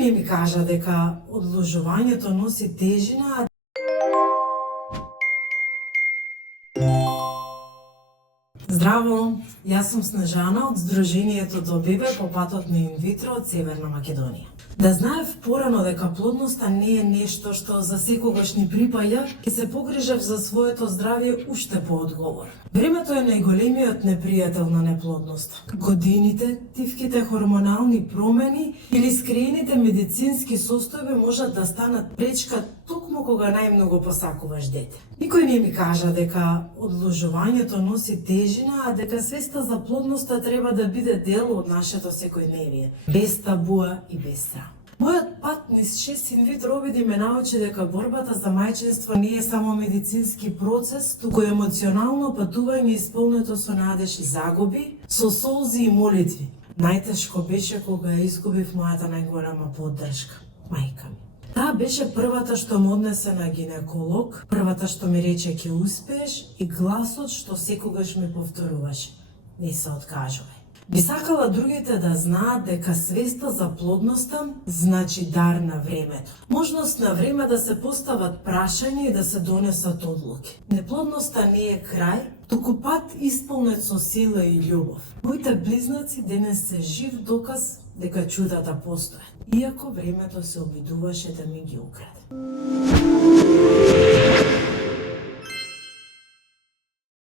Никој не ми кажа дека одложувањето носи тежина. Здраво, јас сум Снежана од Сдруженијето до бебе по патот на инвитро од Северна Македонија. Да знаев порано дека плодноста не е нешто што за секогаш ни припаѓа, ќе се погрижев за своето здравје уште поодговор. Времето е најголемиот непријател на неплодноста. Годините, тивките хормонални промени или скриените медицински состојби можат да станат пречка токму кога најмногу посакуваш дете. Никој не ми кажа дека одложувањето носи тежина, а дека свеста за плодноста треба да биде дел од нашето секојдневие, без табуа и без срам. Мојот пат низ 6 инвитро обиди ме научи дека борбата за мајчинство не е само медицински процес, туку емоционално патување исполнето со надеж и загуби, со солзи и молитви. Најтешко беше кога ја изгубив мојата најголема поддршка, мајка ми. Таа беше првата што ме однесе на гинеколог, првата што ми рече ќе успееш и гласот што секогаш ми повторуваше: не се откажувај. Би сакала другите да знаат дека свеста за плодноста значи дар на времето. Можност на време да се постават прашања и да се донесат одлуки. Неплодноста не е крај, туку пат исполнет со сила и љубов. Моите близнаци денес се жив доказ дека чудата постојат, иако времето се обидуваше да ми ги украде.